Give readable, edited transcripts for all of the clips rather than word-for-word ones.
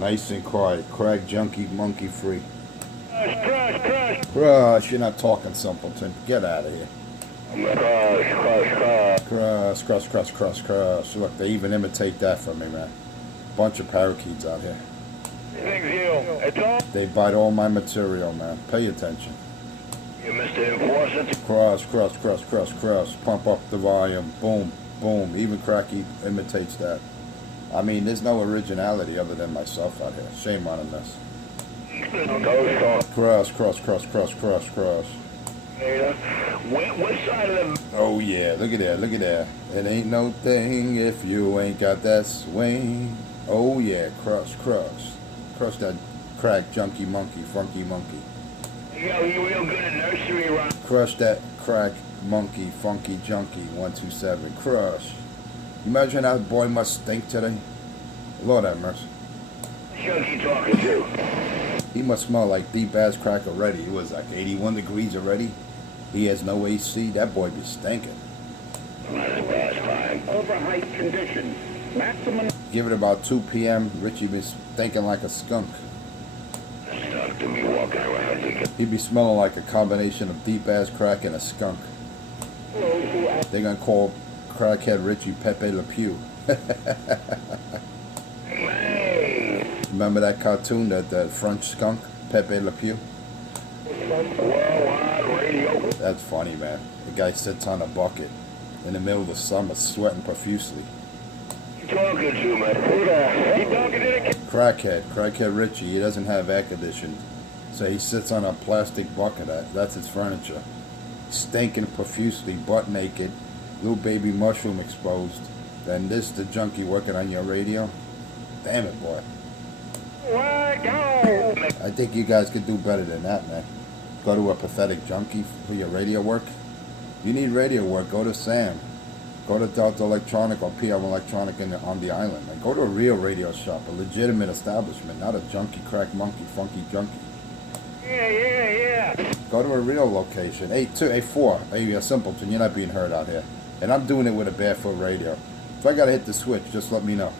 Nice and quiet. Crack junkie monkey free. Crush. Crush, you're not talking simpleton. Get out of here. Crush. Look, they even imitate that from me, man. Bunch of parakeets out here. They bite all my material, man. Pay attention. You Mr. Enforcer. Cross. Pump up the volume. Boom. Even Cracky imitates that. I mean, there's no originality other than myself out here. Shame on him, this. Cross. What side of the... Oh, yeah. Look at that. It ain't no thing if you ain't got that swing. Oh, yeah. Cross. Crush that crack junkie monkey, funky monkey. Yo, you real good at nursery rhyme. Crush that crack monkey, funky junkie, 127. Crush. Imagine that boy must stink today. Lord have mercy. Junkie talking to. He must smell like deep ass crack already. It was like 81 degrees already. He has no AC. That boy be stinking. Overhyped conditions. Maximum. Give it about 2 p.m. Richie be stinking like a skunk. Stuck to me walking around. He'd be smelling like a combination of deep ass crack and a skunk. They're gonna call crackhead Richie Pepe Le Pew. Remember that cartoon, that French skunk, Pepe Le Pew? Worldwide radio. That's funny, man. The guy sits on a bucket in the middle of the summer, sweating profusely. Talking to, man. Who the hell? He talking to the kid. Crackhead Richie. He doesn't have air conditioning, so he sits on a plastic bucket. That's his furniture, stinking profusely, butt naked, little baby mushroom exposed. Then this, the junkie working on your radio. Damn it, boy. I think you guys could do better than that, man. Go to a pathetic junkie for your radio work. You need radio work, go to Sam. Go to Delta Electronic or PM Electronic on the island. And go to a real radio shop, a legitimate establishment, not a junkie, crack monkey, funky junkie. Yeah. Go to a real location. 4. Maybe a simpleton, you're not being heard out here. And I'm doing it with a barefoot radio. If I gotta hit the switch, just let me know.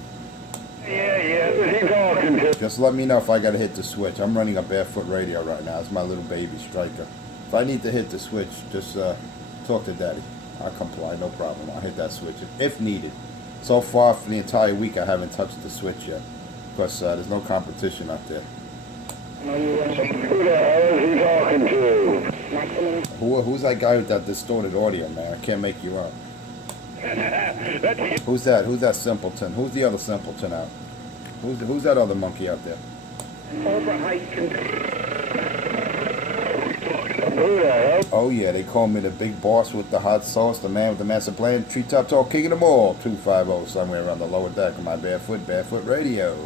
Yeah. Who's he talking to? Just let me know if I gotta hit the switch. I'm running a barefoot radio right now. It's my little baby Striker. If I need to hit the switch, just talk to Daddy. I'll comply, no problem. I'll hit that switch if needed. So far for the entire week, I haven't touched the switch yet because there's no competition out there. Who the hell is he talking to? Who's that guy with that distorted audio, man? I can't make you out. Who's that? Who's that simpleton? Who's the other simpleton out? Who's that other monkey out there? Overhyped conditions. Who the hell? Oh yeah, they call me the big boss with the hot sauce, the man with the master plan, treetop talk, king of them all. 250 somewhere around the lower deck of my barefoot radio.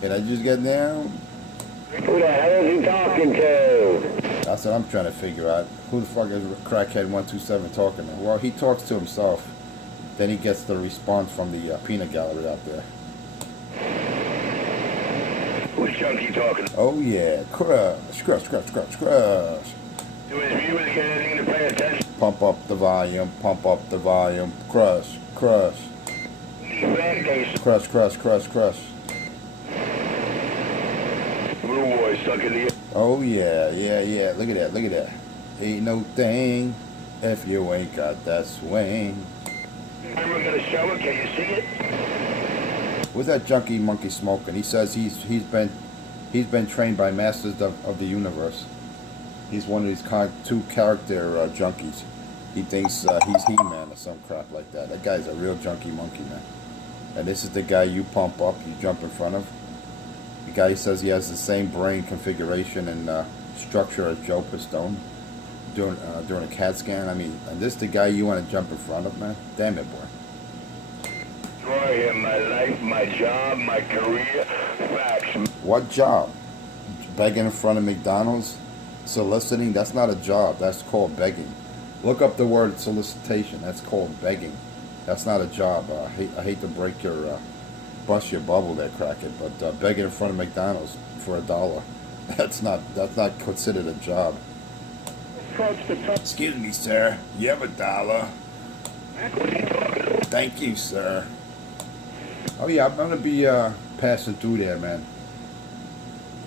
Can I just get down? Who the hell is he talking to? That's what I'm trying to figure out. Who the fuck is crackhead 127 talking to? Well, he talks to himself. Then he gets the response from the peanut gallery out there. Who's Junkie talking to? Oh yeah, crush. Do his viewers get anything to pay attention? Pump up the volume, crush. Crush. Blue boy stuck in the... Oh yeah. Look at that. Ain't no thing if you ain't got that swing. I'm gonna show it, can you see it? What's that junkie monkey smoking? He says he's been trained by masters of the universe. He's one of these two character junkies. He thinks he's He-Man or some crap like that. That guy's a real junkie monkey, man. And this is the guy you pump up, you jump in front of. The guy says he has the same brain configuration and structure as Joe Pistone during a CAT scan. I mean, and this is the guy you want to jump in front of, man? Damn it, boy. Destroy him, my life, my job, my career, facts. What job? Begging in front of McDonald's? Soliciting? That's not a job. That's called begging. Look up the word solicitation. That's called begging. That's not a job. I hate to break your, bust your bubble there, Crackhead, but begging in front of McDonald's for $1. That's not considered a job. Excuse me, sir. You have $1? Thank you, sir. Oh yeah, I'm gonna be passing through there, man.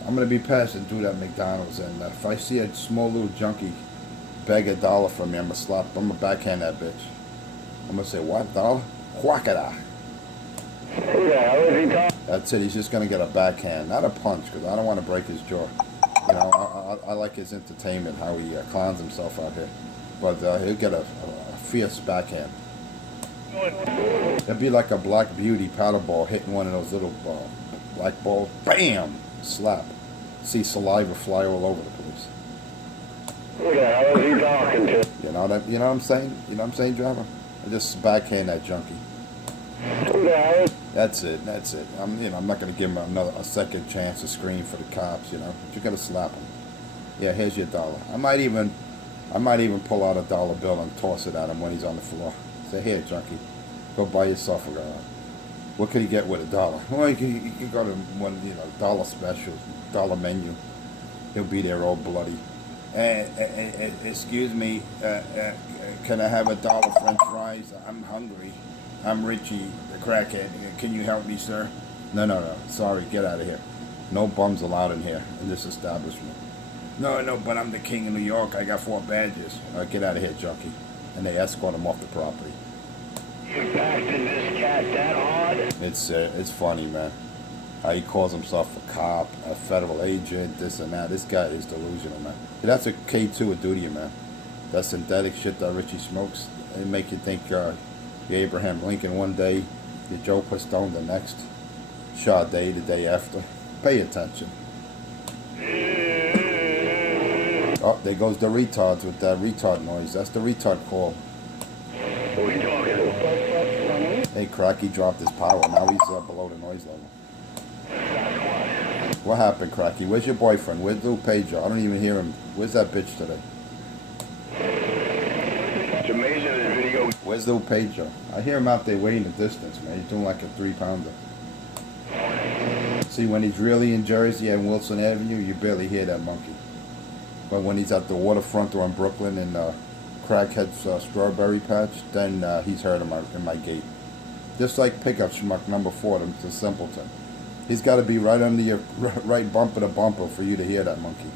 I'm gonna be passing through that McDonald's, and if I see a small little junkie beg $1 from me, I'm gonna backhand that bitch. I'm gonna say, what, dollar? Whackada. Who the hell is he talking? That's it. He's just gonna get a backhand, not a punch, because I don't want to break his jaw. You know, I like his entertainment, how he clowns himself out here. But he'll get a fierce backhand. It'd be like a Black Beauty paddle ball hitting one of those little black balls. Bam! Slap. See saliva fly all over the place. Who the hell is he talking to? You know what I'm saying? You know what I'm saying, driver? I just backhand that junkie. Who the hell is... That's it. I'm not gonna give him a second chance to scream for the cops. You know, but you gotta slap him. Yeah, here's your dollar. I might even pull out a $1 bill and toss it at him when he's on the floor. Say, here, junkie, go buy yourself a. What could he get with $1? Well, you can go to one, dollar special, dollar menu. He'll be there all bloody. Excuse me, can I have $1 French fries? I'm hungry. I'm Richie, the crackhead. Can you help me, sir? No. Sorry, get out of here. No bums allowed in here, in this establishment. No, but I'm the king of New York. I got 4 badges. Get out of here, junkie. And they escort him off the property. You bastard this cat that hard? It's funny, man. How he calls himself a cop, a federal agent, this and that. This guy is delusional, man. That's a K2 would do to you, man. That synthetic shit that Richie smokes. It make you think you're Abraham Lincoln one day, you're Joe Pistone the next, Sade the day after. Pay attention. Oh, there goes the retards with that retard noise. That's the retard call. Who are you talking to? Hey, Cracky dropped his power. Now he's below the noise level. What happened, Cracky? Where's your boyfriend? Where's Lou Pedro? I don't even hear him. Where's that bitch today? It's amazing this video. Where's Lou Pedro? I hear him out there waiting the distance, man. He's doing like a 3-pounder. See, when he's really in Jersey and Wilson Avenue, you barely hear that monkey. But when he's at the waterfront or in Brooklyn in Crackhead's Strawberry Patch, then he's heard in my gate. Just like pickup schmuck number 4, the simpleton. He's got to be right under your right bumper to bumper for you to hear that monkey.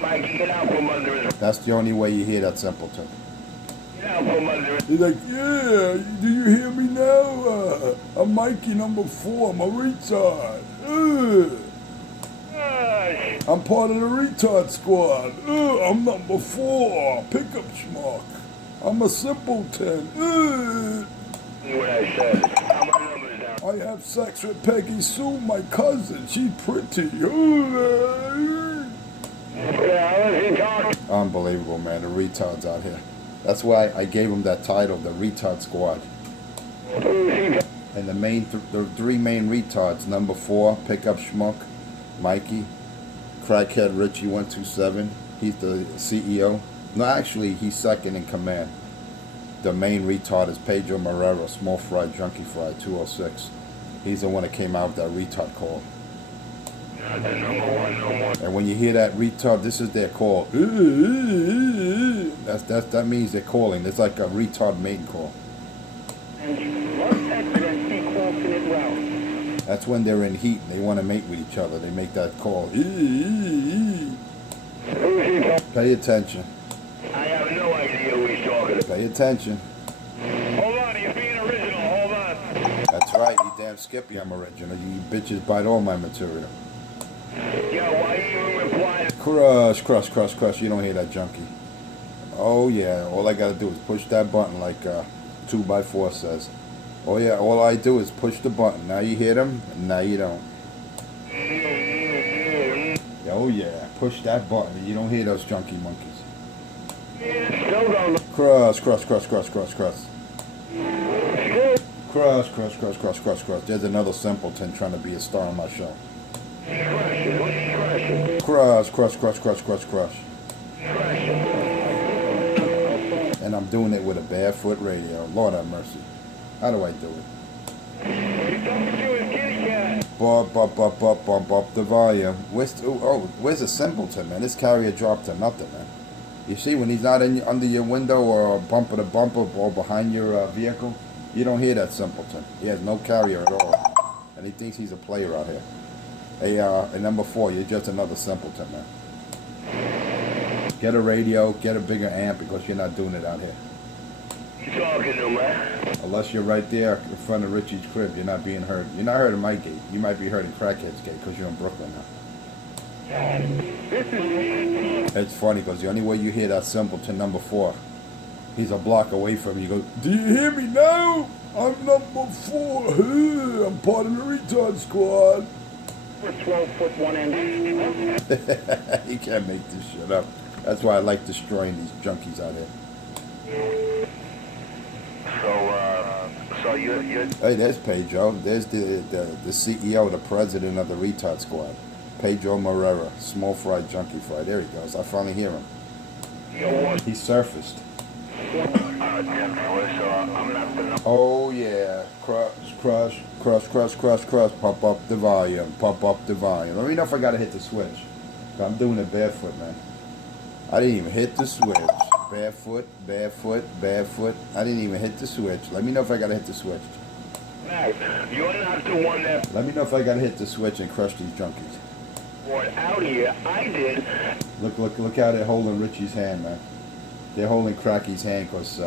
Mikey, get out from under his... That's the only way you hear that simpleton. Get out from under his... He's like, yeah, do you hear me now? I'm Mikey number 4, I'm a retard. I'm part of the retard squad. I'm number 4, pickup schmuck. I'm a simpleton. What I said. How many numbers down? I have sex with Peggy Sue, my cousin. She's pretty. Who the hell is he talking? Unbelievable, man. The retards out here. That's why I gave him that title, the Retard Squad. Who is he talking? And the 3 main retards, number 4, pickup schmuck, Mikey, crackhead Richie 127. He's the CEO. No, actually, he's second in command. The main retard is Pedro Marrero, small fry, junkie fry, 206. He's the one that came out with that retard call. Not the number 1 no more. And when you hear that retard, this is their call. That means they're calling. It's like a retard mating call. That's when they're in heat and they want to mate with each other. They make that call. Who is he talking? Pay attention. I have no idea who he's talking to. Pay attention. Hold on, he's being original. Hold on. That's right. You damn Skippy, I'm original. You bitches bite all my material. Yo, why you even reply? Crush. You don't hear that junkie. Oh, yeah. All I got to do is push that button like 2x4 says. Oh, yeah. All I do is push the button. Now you hear them, and now you don't. Oh, yeah. Push that button, and you don't hear those junkie monkeys. Still don't. Crush. There's another simpleton trying to be a star on my show. Crush. And I'm doing it with a barefoot radio. Lord have mercy. How do I do it? You're talking to his kitty cat. Bump up the volume. Where's the simpleton, man? This carrier dropped to nothing, man. You see, when he's not under your window or bumper to bumper or behind your vehicle, you don't hear that simpleton. He has no carrier at all. And he thinks he's a player out here. And number 4, you're just another simpleton, man. Get a radio, get a bigger amp because you're not doing it out here. You talking to, man? Unless you're right there in front of Richie's crib, you're not being heard. You're not heard in my gate. You might be heard in Crackhead's gate because you're in Brooklyn now. It's funny because the only way you hear that simpleton number 4, he's a block away from you. He goes, "Do you hear me now? I'm number 4. I'm part of the retard squad." We're 12 foot 1 inch. You can't make this shit up. That's why I like destroying these junkies out here. So you Hey, there's Pedro. There's the CEO, the president of the retard squad. Pedro Morera, small fry, junkie fry. There he goes. I finally hear him. He surfaced. I'm not the Oh yeah, crush. Pump up the volume. Let me know if I gotta hit the switch. I'm doing it barefoot, man. I didn't even hit the switch. Barefoot. I didn't even hit the switch. Let me know if I gotta hit the switch. You're not the one that Let me know if I gotta hit the switch and crush these junkies. brought out here. I did. Look how they're holding Richie's hand, man. They're holding Cracky's hand because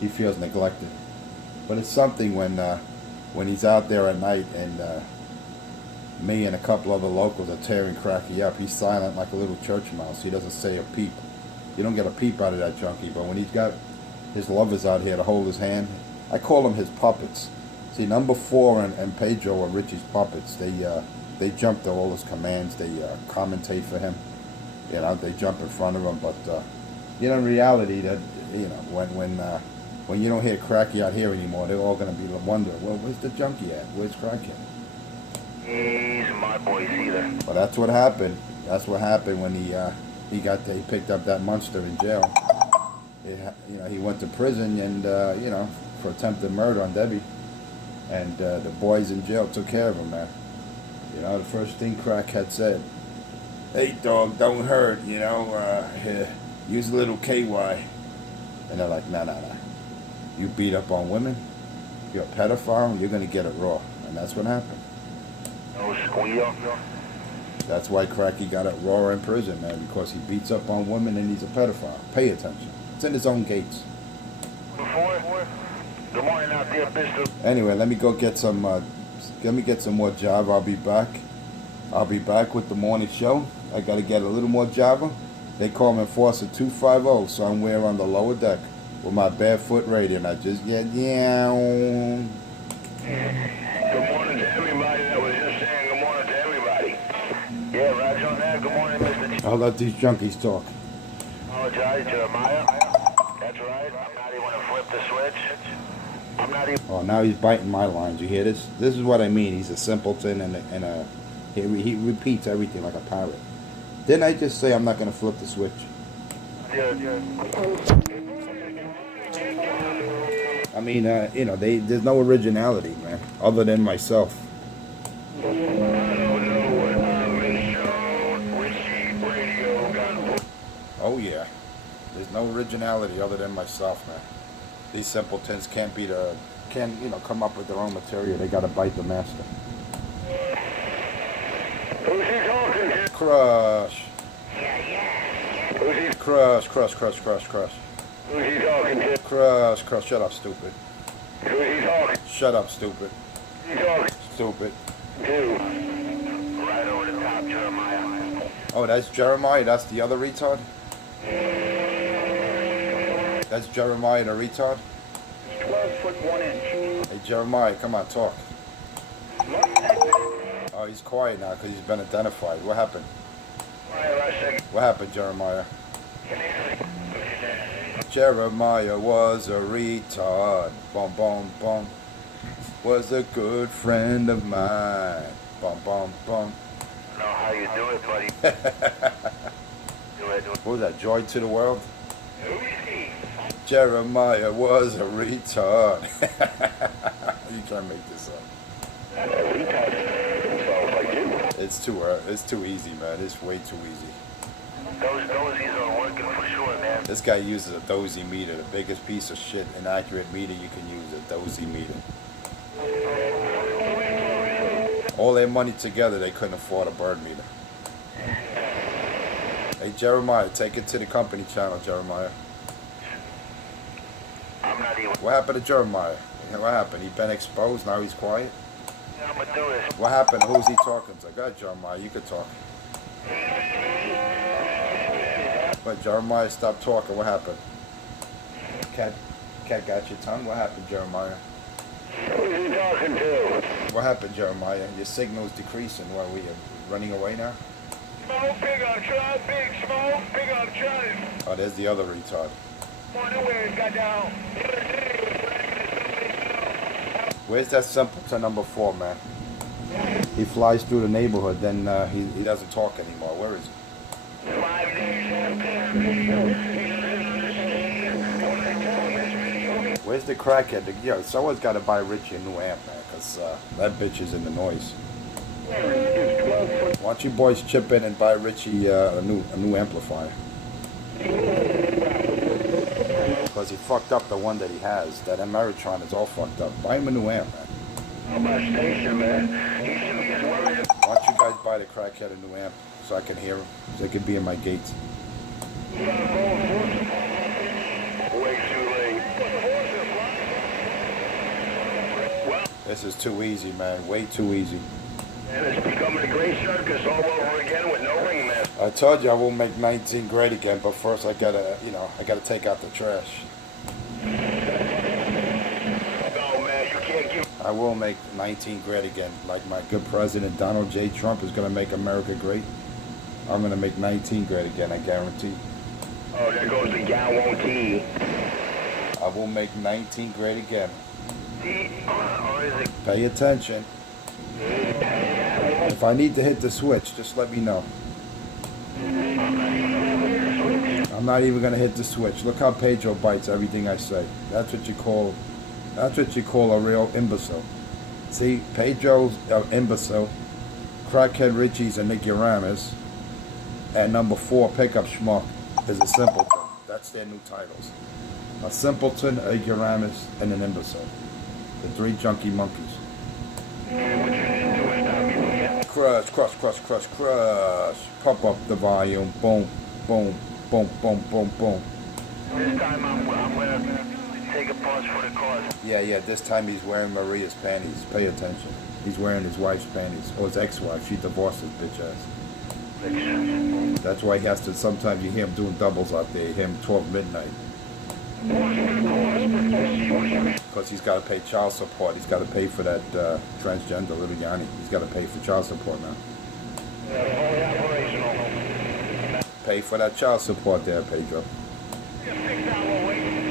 he feels neglected. But it's something when he's out there at night and me and a couple other locals are tearing Cracky up. He's silent like a little church mouse. He doesn't say a peep. You don't get a peep out of that junkie. But when he's got his lovers out here to hold his hand, I call them his puppets. See, number 4 and Pedro are Richie's puppets. They jump to all his commands. They commentate for him. You know, they jump in front of him. But you know, in reality, that when you don't hear Cracky out here anymore, they're all going to be wondering, well, where's the junkie at? Where's Cracky? He's my boys either. Well, that's what happened. That's what happened when he picked up that monster in jail. He went to prison and for attempted murder on Debbie, and the boys in jail took care of him, man. You know, the first thing Crack had said, "Hey dog, don't hurt. Here, use a little KY." And they're like, nah. You beat up on women, you're a pedophile, you're gonna get it raw. And that's what happened. No squeal. That's why Cracky got it raw in prison, man, because he beats up on women and he's a pedophile. Pay attention. It's in his own gates. Before? Good morning out there, Pistol. Anyway, let me go get some more Java. I'll be back. I'll be back with the morning show. I gotta get a little more Java. They call me Enforcer 250 somewhere on the lower deck with my barefoot radio, and I just get Good morning to everybody that was just saying good morning to everybody. Yeah, Roger on that. Good morning, Mr. I'll let these junkies talk. Apologize, Jeremiah. That's right. I'm not even going to flip the switch. I'm not even. Oh, now he's biting my lines. You hear this? This is what I mean. He's a simpleton and he repeats everything like a parrot. Didn't I just say I'm not going to flip the switch? I mean, there's no originality, man, other than myself. Oh yeah, there's no originality other than myself, man. These simpletons can't come up with their own material. They got to bite the master. Who's he talking to? Crush. Who's he, Crush. who's he talking to? Crush. Shut up, stupid. Who's he talking? Shut up, stupid. Who's he talking Stupid. to? Right over the top, Jeremiah. Oh, that's Jeremiah. That's the other retard. That's Jeremiah, the retard. 12 foot 1 inch. Hey, Jeremiah, come on, talk. Oh, he's quiet now because he's been identified. What happened? What happened, Jeremiah? Jeremiah was a retard. Bum. Was a good friend of mine. Bum. I know how you do it, buddy. Do it. What was that? Joy to the world? Who is he? Jeremiah was a retard. You can't make this up. It's too easy, man. It's way too easy. Those dozies are working for sure, man. This guy uses a dozy meter, the biggest piece of shit inaccurate meter you can use, a dozy meter. All their money together, they couldn't afford a bird meter. Hey, Jeremiah, take it to the company channel, Jeremiah. I'm not even. What happened to Jeremiah? What happened? He been exposed, now he's quiet? I'm gonna do this. What happened? Who's he talking to? Go ahead, Jeremiah, you could talk. But Jeremiah, stop talking. What happened? Cat got your tongue? What happened, Jeremiah? Who's he talking to? What happened, Jeremiah? Your signal's decreasing. What, we are running away now? Smoke, big on tribe, big smoke, big on tribe. Oh, there's the other retard. On the way, got down. Where's that simpleton number 4, man? He flies through the neighborhood, then he doesn't talk anymore. Where is he? 5 days Where's the crackhead? Yo, someone's got to buy Richie a new amp, man, because that bitch is in the noise. Why don't you boys chip in and buy Richie a new amplifier? Because he fucked up the one that he has. That Ameritron is all fucked up. Buy him a new amp, man. my station, man. He should be worried. Why don't you guys buy the crackhead a new amp so I can hear him? So he can be in my gates. Way too late. Well, This is too easy, man. Way too easy. and it's becoming a great circus all over again with no ringmaster. I told you I won't make 19 great again, but first I gotta take out the trash. No, man, you can't give. I will make 19 great again, like my good president Donald J. Trump is gonna make America great. I'm gonna make 19 great again, I guarantee. Oh, there goes the guarantee. I will make 19 great again. Or is it? Pay attention. If I need to hit the switch, just let me know. I'm not even gonna hit the switch. Look how Pedro bites everything I say. That's what you call a real imbecile. See, Pedro's an imbecile. Crackhead Richie's a Nicky Ramis. And number 4, Pickup Schmuck, is a simpleton. That's their new titles. A simpleton, a Ignoramus, and an imbecile. The 3 junkie monkeys. Crush, crush, crush, crush, crush. Pump up the volume. Boom, boom, boom, boom, boom, boom. This time I'm gonna take a pause for the cause. Yeah, this time he's wearing Maria's panties. Pay attention. He's wearing his wife's panties. Or his ex-wife. She divorced his bitch ass. That's why he has to, sometimes you hear him doing doubles out there. You hear him 12 midnight. Because he's got to pay child support. He's got to pay for that transgender little Yanni. He's got to pay for child support now. Fully operational. Pay for that child support there, Pedro. 6 hour wait.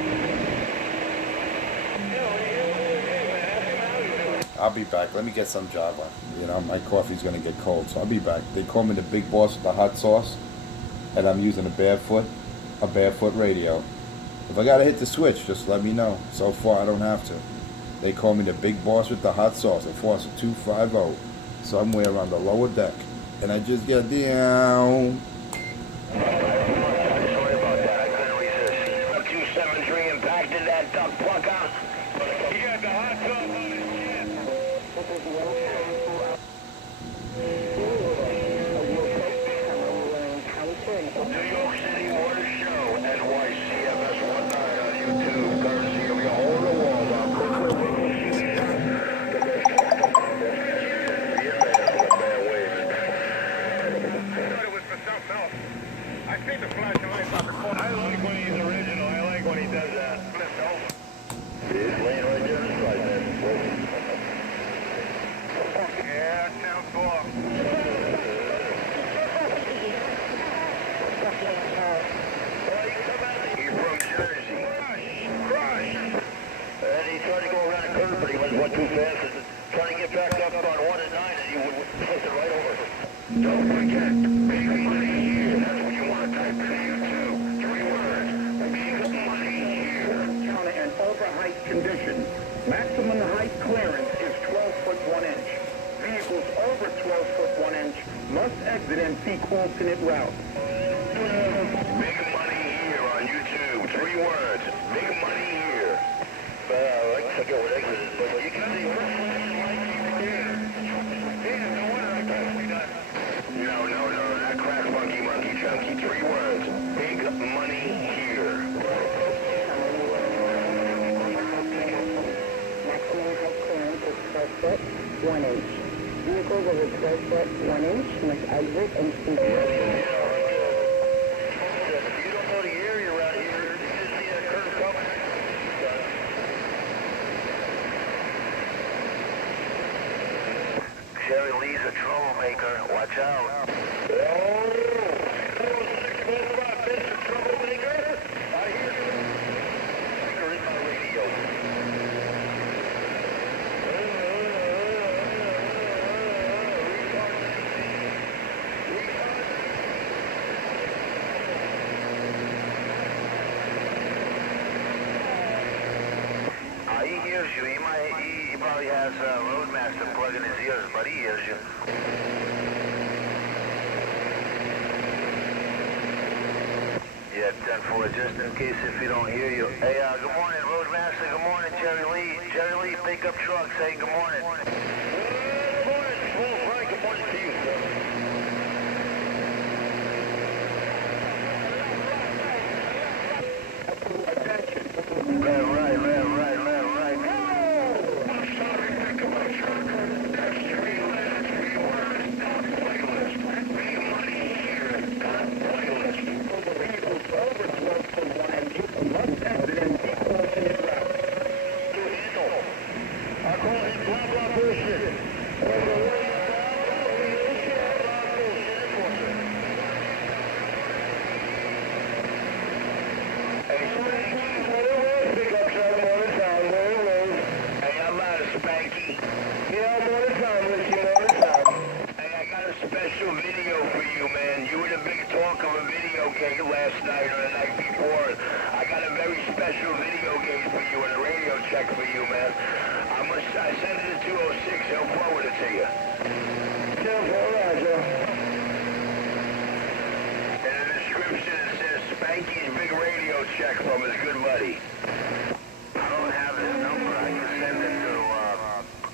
I'll be back. Let me get some Java. You know, my coffee's going to get cold, so I'll be back. They call me the big boss with the hot sauce, and I'm using a barefoot radio. If I got to hit the switch, just let me know. So far, I don't have to. They call me the big boss with the hot sauce. It force 250 somewhere on the lower deck. And I just get down. Sorry about that. I couldn't resist. 273 impacted that duck plucker. He got the hot sauce on his chin. New York City Water Show, NYCFS 19 on YouTube, courtesy of your hole in the wall. I think the flashing lights off the corner. I like when he's original. I like when he does that. He's laying right there in his right there. Yeah, sounds cool. He's from Jersey. Crush. And he tried to go around a curve, but he went too fast. And trying to get back up on 1 and 9, and he would flip it right over. Don't forget, big money here. That's what you want to type into YouTube. 3 words. Big money here. Counter and over-height conditions. Maximum height clearance is 12 foot 1 inch. Vehicles over 12 foot 1 inch must exit and seek alternate routes. Big money here on YouTube. 3 words. Big money here. I forget what exit is, but you can see. Yeah, foot 1 inch. Vehicles over 12 foot 1 inch must exit and seek. If you don't know the area around here, you just see that curve coming. Jerry Lee's a troublemaker. Watch out. Oh, 6 Mr. Troublemaker. I hear you. Speaker in my radio. He hears you. He probably has Roadmaster plug in his ears, but he hears you. Yeah, 10-4, just in case if he don't hear you. Hey, good morning, Roadmaster. Good morning, Jerry Lee. Jerry Lee, pickup truck. Say good morning. Good morning, Small Frank. Good morning to you, sir. Right. Last night or the night before. I got a very special video game for you and a radio check for you, man. I sent it to 206. He'll forward it to you. 10-4, Roger. In the description it says Spanky's big radio check from his good buddy. I don't have his number.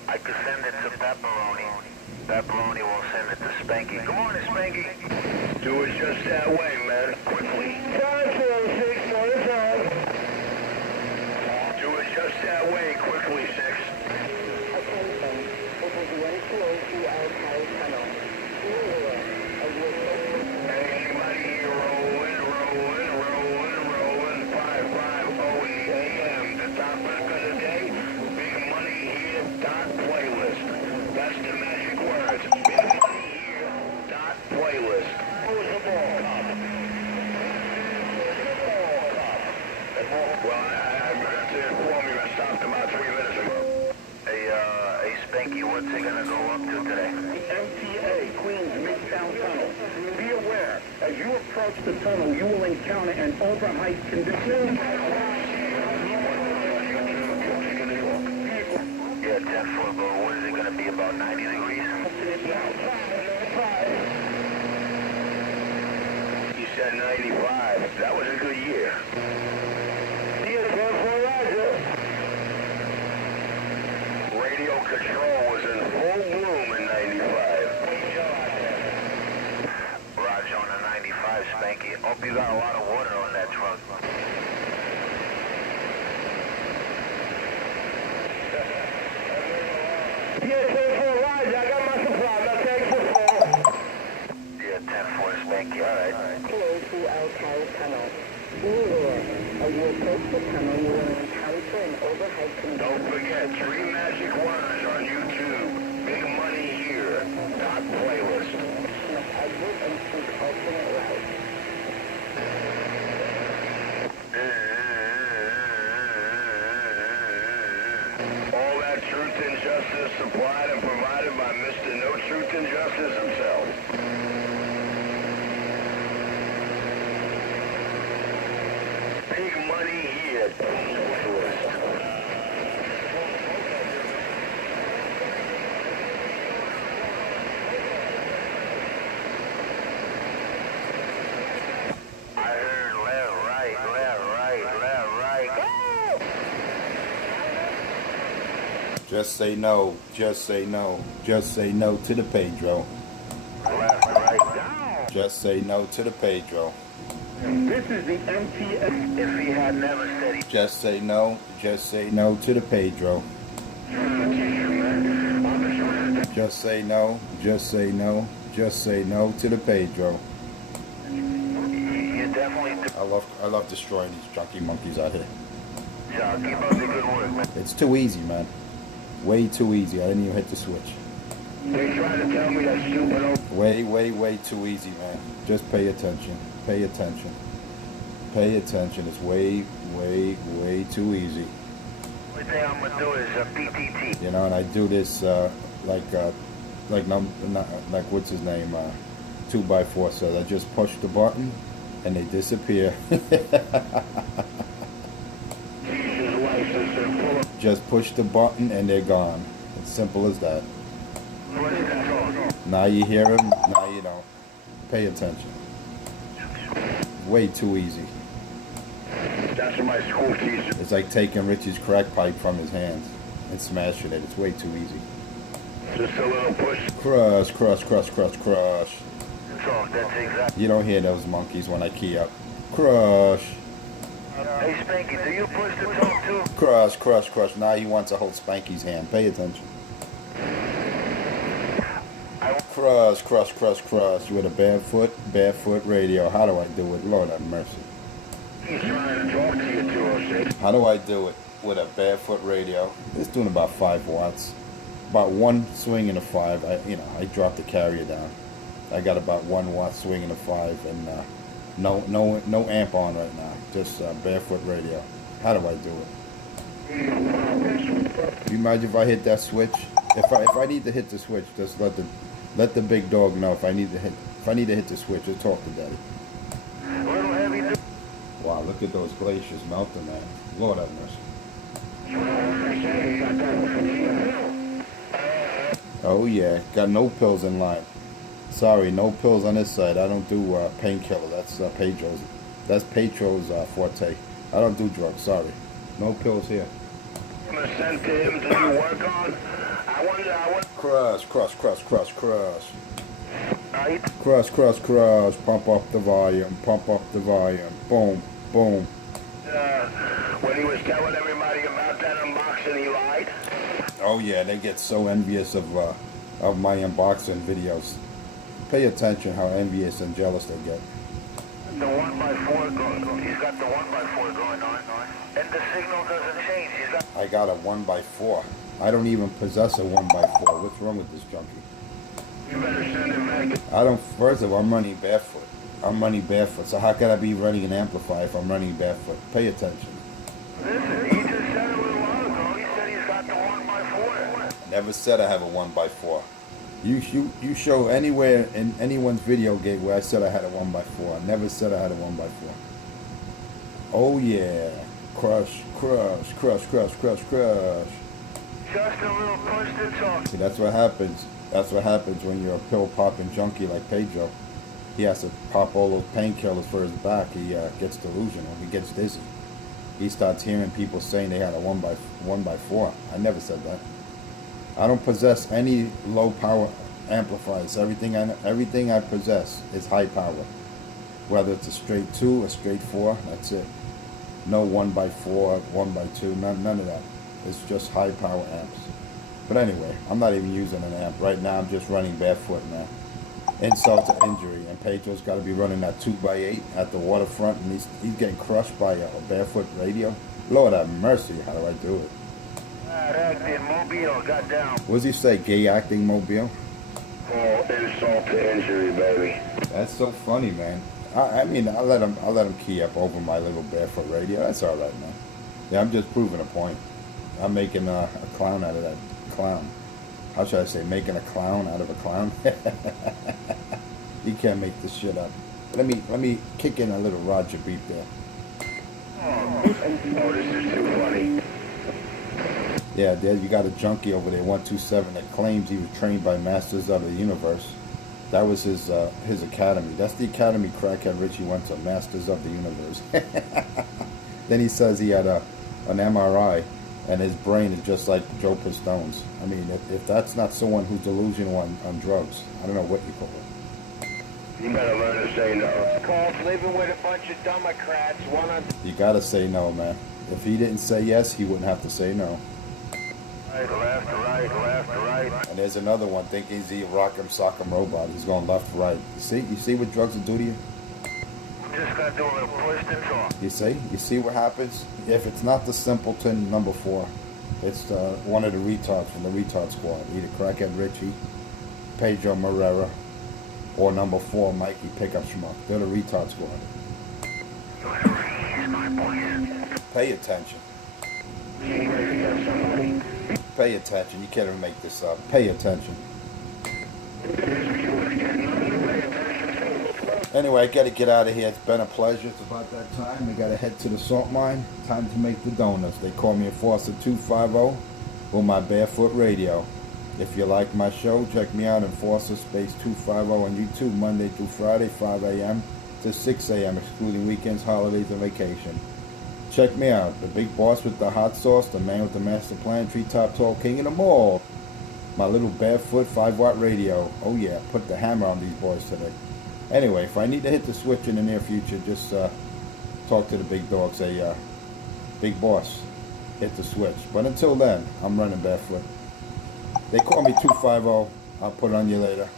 I could send it to Pepperoni. Pepperoni will send it to Spanky. Good morning, Spanky. Do it just that way, man. Quickly. Do it just that way, quickly, 6. Attention, this is 1202 Altai Tunnel. Beware of your Hey, anybody here rolling? 550 AM. The topic of the day, big money here, playlist. That's the magic words. Big money here, playlist. Who's the ball cop? Well, I forgot to inform you, I stopped about 3 minutes ago. Hey, Spanky, what's he gonna go up to today? The MTA, Queens Midtown Tunnel. Be aware, as you approach the tunnel, you will encounter an overheight condition. Yeah, 10-4, but what is it gonna be, about 90 degrees? You said 95. That was a good year. Radio control was in full bloom in 95. Roger on the 95, Spanky. Hope you got a lot of water on that truck. Yeah, 10-4, Roger. I got my supply. Now thanks for full. Yeah, 10-4, Spanky. All right. 1202 Altai Tunnel. Beware, as you approach the tunnel, you will encounter an overhead condition. Don't forget, 3 magic words on YouTube. Big money here. Playlist. Must exit and seek alternate route. All that truth and justice supplied and provided by Mr. No Truth and Justice himself. Big money here. I heard left, right. Just say no. Just say no. Just say no to the Pedro. Left, right, down. Just say no to the Pedro. This is the MTA. If he had never said he... Just say no. Just say no to the Pedro. I Just say no. Just say no. Just say no to the Pedro. You definitely do. I love destroying these junkie monkeys out here. Yeah, keep up the good work, man. It's too easy, man. Way too easy. I didn't even hit the switch. They trying to tell me that stupid old... Way too easy, man. Just pay attention. Pay attention. Pay attention. It's way too easy. Only thing I'm gonna do is PTT. You know, and I do this like what's his name? 2x4 says. I just push the button and they disappear. Just push the button and they're gone. It's simple as that. Now you hear him, now you don't. Pay attention. Way too easy. That's what my school teacher. It's like taking Richie's crack pipe from his hands and smashing it. It's way too easy. Just a little push. Crush, crush, crush, crush, crush. That's all. That's exactly. You don't hear those monkeys when I key up. Crush. Hey, Spanky, do you push the top too? Crush, crush, crush. Now he wants to hold Spanky's hand. Pay attention. Crush, crush, crush, crush. With a barefoot radio. How do I do it? Lord have mercy. He's trying to talk to you, 206. How do I do it with a barefoot radio? It's doing about 5 watts. About one swing in a 5. I dropped the carrier down. I got about 1 watt swing in a 5, and no amp on right now. Just barefoot radio. How do I do it? You mind if I hit that switch? If I need to hit the switch, just let the big dog know if I need to hit the switch. Just talk to Daddy. A little heavy. Wow, look at those glaciers melting, man. Lord have mercy. Oh yeah, got no pills in line. Sorry, no pills on this side. I don't do painkiller. That's Pedro's. That's Pedro's forte. I don't do drugs. Sorry, no pills here. I'm gonna send to him to do work on. I wonder. Crush, crush, crush, crush, crush. Right? Crush, crush, crush. Pump up the volume. Pump up the volume. Boom, boom. When he was telling everybody about that unboxing, he lied. Oh yeah, they get so envious of my unboxing videos. Pay attention how envious and jealous they get. The 1x4 going. He's got the 1x4 going on, and the signal doesn't change. He's got. I got a 1x4. I don't even possess a 1x4. What's wrong with this junkie? You better send him back. I don't. First of all, I'm running barefoot. So how could I be running an amplifier if I'm running barefoot? Pay attention. Listen, he just said a little while ago. He said he's got the 1x4. Never said I have a 1x4. You show anywhere in anyone's video gate where I said I had a 1x4. I never said I had a 1x4. Oh yeah. Crush, crush, crush, crush, crush, crush. Just a little push to talk. See, that's what happens. That's what happens when you're a pill-popping junkie like Pedro. He has to pop all those painkillers for his back. He gets delusional. He gets dizzy. He starts hearing people saying they had a 1x4. I never said that. I don't possess any low-power amplifiers. Everything I possess is high power. Whether it's a straight 2, a straight 4, that's it. No 1x4, 1x2, none of that. It's just high power amps. But anyway, I'm not even using an amp. Right now I'm just running barefoot now. Insult to injury. And Pedro's got to be running that 2x8 at the waterfront, and he's getting crushed by a barefoot radio. Lord have mercy, how do I do it? Acting Mobile got down. What does he say, gay acting mobile? Oh, insult to injury, baby. That's so funny, man. I mean, I'll let him key up over my little barefoot radio. That's all right, man. Yeah, I'm just proving a point. I'm making a clown out of that clown. How should I say, making a clown out of a clown? You can't make this shit up. Let me kick in a little Roger beat there. Oh, this is too funny. Yeah, there you got a junkie over there, 127, that claims he was trained by Masters of the Universe. That was his academy. That's the academy crackhead Richie went to, Masters of the Universe. Then he says he had an MRI, and his brain is just like Joe Pistone's. I mean, if that's not someone who's delusional on drugs, I don't know what you call it. You better learn to say no. Called living with a bunch of Democrats, one on... You gotta say no, man. If he didn't say yes, he wouldn't have to say no. Right, left, right, left, right. And there's another one thinking he's a rock'em sock'em robot. He's going left, right. You see what drugs will do to you? I'm just gonna do a little push and talk. You see what happens? If it's not the simpleton number 4, it's one of the retards from the retard squad. Either Crackhead Richie, Pedro Marrera, or number 4, Mikey Pickup Schmuck. They're the retard squad. Pay attention. Pay attention. You can't even make this up. Pay attention. Anyway, I gotta get out of here. It's been a pleasure. It's about that time. I gotta head to the salt mine. Time to make the donuts. They call me Enforcer 250 with my Barefoot Radio. If you like my show, check me out, Enforcer Space 250 on YouTube, Monday through Friday, 5 a.m. to 6 a.m., excluding weekends, holidays, and vacation. Check me out. The big boss with the hot sauce, the man with the master plan, treetop tall king of them all. My little Barefoot 5-watt radio. Oh yeah, put the hammer on these boys today. Anyway, if I need to hit the switch in the near future, just talk to the big dog. Say, big boss, hit the switch. But until then, I'm running Barefoot. They call me 250. I'll put it on you later.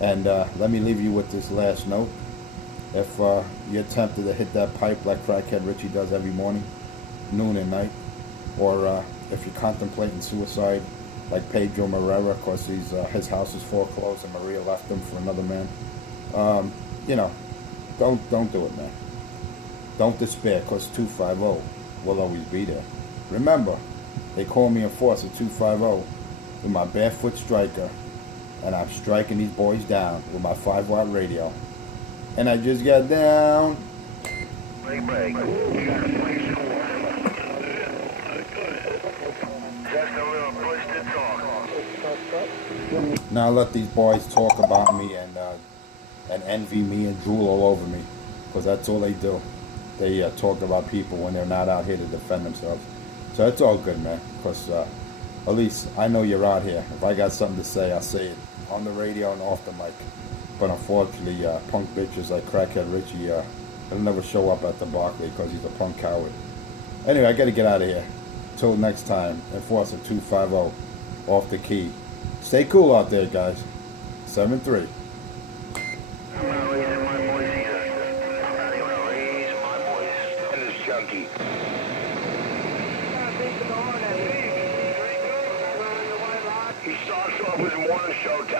And let me leave you with this last note. If you're tempted to hit that pipe like Crackhead Richie does every morning, noon and night, or if you're contemplating suicide like Pedro Marrera, of course his house is foreclosed and Maria left him for another man, don't do it, man. Don't despair, because 250 will always be there. Remember, they call me Enforcer 250 with my Barefoot striker, and I'm striking these boys down with my 5-watt radio. And I just got down. Break. You got a place to go. Just a little push and talk. Now let these boys talk about me and envy me and drool all over me, because that's all they do. They talk about people when they're not out here to defend themselves. So it's all good, man, because at least I know you're out here. If I got something to say, I'll say it on the radio and off the mic. But unfortunately, punk bitches like Crackhead Richie, he'll never show up at the Barclay because he's a punk coward. Anyway, I got to get out of here. Till next time, Enforcer 250, off the key. Stay cool out there, guys. 7-3. I'm not raising my voice either. I'm not even raising my voice. And this junkie. He starts off his morning show telling